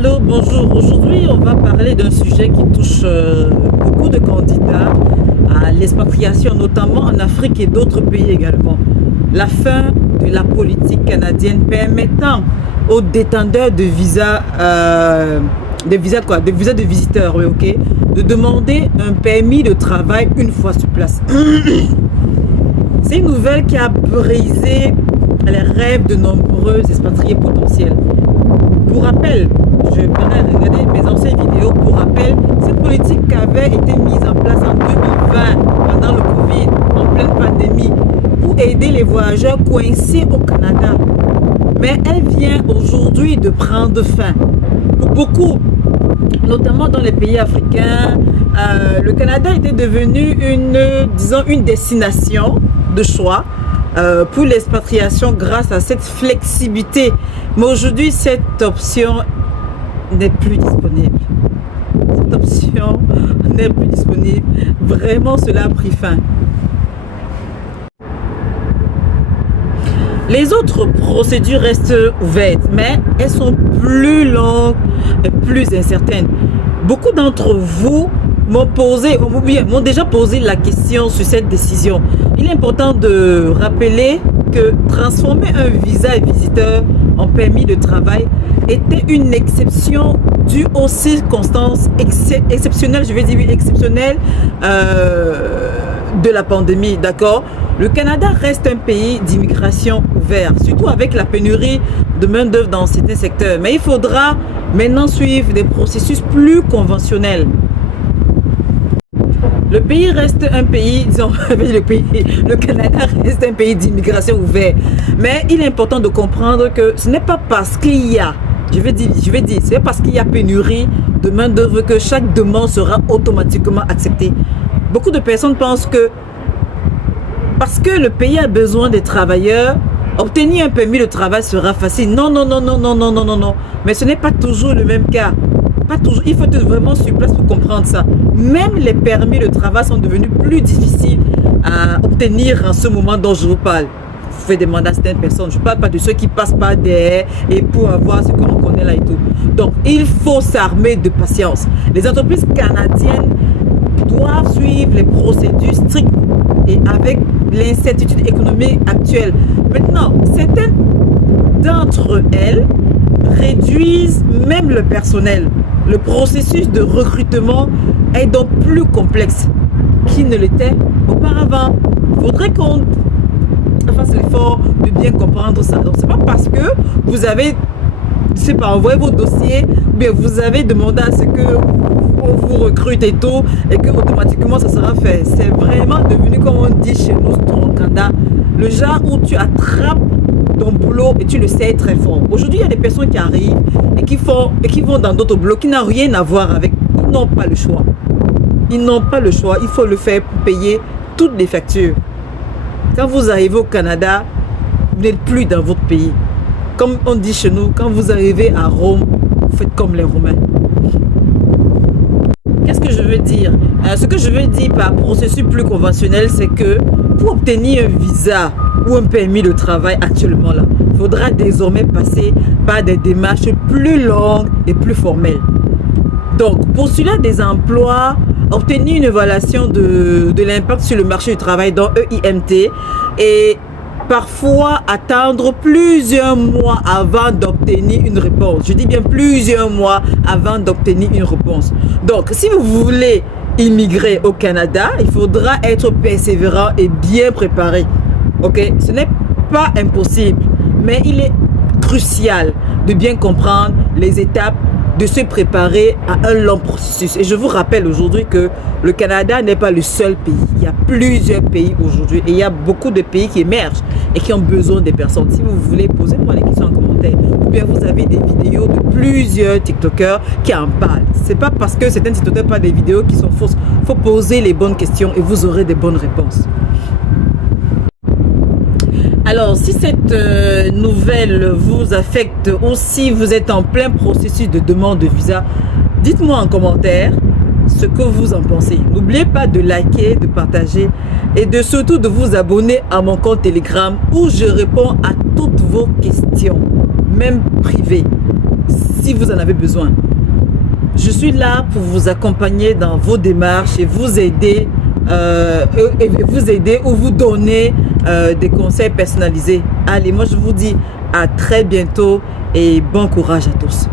Alors bonjour, aujourd'hui on va parler d'un sujet qui touche beaucoup de candidats à l'expatriation, notamment en Afrique et d'autres pays également. La fin de la politique canadienne permettant aux détenteurs de visa de visiteurs, oui, ok, de demander un permis de travail une fois sur place. C'est une nouvelle qui a brisé les rêves de nombreux expatriés potentiels. Pour rappel, je pourrais regarder mes anciennes vidéos. Pour rappel, cette politique avait été mise en place en 2020 pendant le Covid, en pleine pandémie, pour aider les voyageurs coincés au Canada. Mais elle vient aujourd'hui de prendre fin. Pour beaucoup, notamment dans les pays africains, le Canada était devenu une destination de choix pour l'expatriation grâce à cette flexibilité. Mais aujourd'hui, cette option n'est plus disponible. Cette option n'est plus disponible. Vraiment, cela a pris fin. Les autres procédures restent ouvertes, mais elles sont plus longues et plus incertaines. Beaucoup d'entre vous m'ont déjà posé la question sur cette décision. Il est important de rappeler que transformer un visa visiteur en permis de travail était une exception due aux circonstances exceptionnelles, je vais dire exceptionnelles, de la pandémie, d'accord? Le Canada reste un pays d'immigration ouvert, surtout avec la pénurie de main-d'œuvre dans certains secteurs. Mais il faudra maintenant suivre des processus plus conventionnels. Le pays reste un pays, disons, le Canada reste un pays d'immigration ouvert. Mais il est important de comprendre que ce n'est pas parce qu'il y a, c'est parce qu'il y a pénurie de main-d'œuvre que chaque demande sera automatiquement acceptée. Beaucoup de personnes pensent que parce que le pays a besoin des travailleurs, obtenir un permis de travail sera facile. Non. Mais ce n'est pas toujours le même cas. Pas toujours. Il faut être vraiment sur place pour comprendre ça. Même les permis de travail sont devenus plus difficiles à obtenir en ce moment dont je vous parle. Vous pouvez demander à certaines personnes. Je ne parle pas de ceux qui passent par derrière et pour avoir ce qu'on connaît là et tout. Donc, il faut s'armer de patience. Les entreprises canadiennes doivent suivre les procédures strictes et avec l'incertitude économique actuelle. Maintenant, certaines d'entre elles réduisent même le personnel. Le processus de recrutement est donc plus complexe qu'il ne l'était auparavant. Il faudrait qu'on fasse l'effort de bien comprendre ça. Donc, c'est pas parce que vous avez, je sais pas, envoyé vos dossiers, ou bien vous avez demandé à ce que on vous recrute et tout, et que automatiquement ça sera fait. C'est vraiment devenu, comme on dit chez nous, troncanda, le genre où tu attrapes ton boulot et tu le sais très fort. Aujourd'hui, il y a des personnes qui arrivent et qui vont dans d'autres boulots qui n'ont rien à voir avec. Ils n'ont pas le choix. Ils n'ont pas le choix. Il faut le faire pour payer toutes les factures. Quand vous arrivez au Canada, vous n'êtes plus dans votre pays. Comme on dit chez nous, quand vous arrivez à Rome, vous faites comme les Romains. Qu'est-ce que je veux dire? Ce que je veux dire par processus plus conventionnel, c'est que pour obtenir un visa ou un permis de travail actuellement là, il faudra désormais passer par des démarches plus longues et plus formelles. Donc, postuler des emplois, obtenir une évaluation de l'impact sur le marché du travail dans EIMT et parfois attendre plusieurs mois avant d'obtenir une réponse. Je dis bien plusieurs mois avant d'obtenir une réponse. Donc, si vous voulez immigrer au Canada, il faudra être persévérant et bien préparé. Ok? Ce n'est pas impossible, mais il est crucial de bien comprendre les étapes, de se préparer à un long processus. Et je vous rappelle aujourd'hui que le Canada n'est pas le seul pays. Il y a plusieurs pays aujourd'hui et il y a beaucoup de pays qui émergent et qui ont besoin des personnes. Si vous voulez, posez-moi les questions en commentaire. Ou bien vous avez des vidéos de plusieurs TikTokers qui en parlent. C'est pas parce que certains TikTokers parlent des vidéos qui sont fausses. Il faut poser les bonnes questions et vous aurez des bonnes réponses. Alors, si cette nouvelle vous affecte ou si vous êtes en plein processus de demande de visa, dites-moi en commentaire ce que vous en pensez. N'oubliez pas de liker, de partager et surtout de vous abonner à mon compte Telegram où je réponds à toutes vos questions, même privées. si vous en avez besoin. Je suis là pour vous accompagner dans vos démarches et vous aider ou vous donner des conseils personnalisés. Allez, moi je vous dis à très bientôt et bon courage à tous.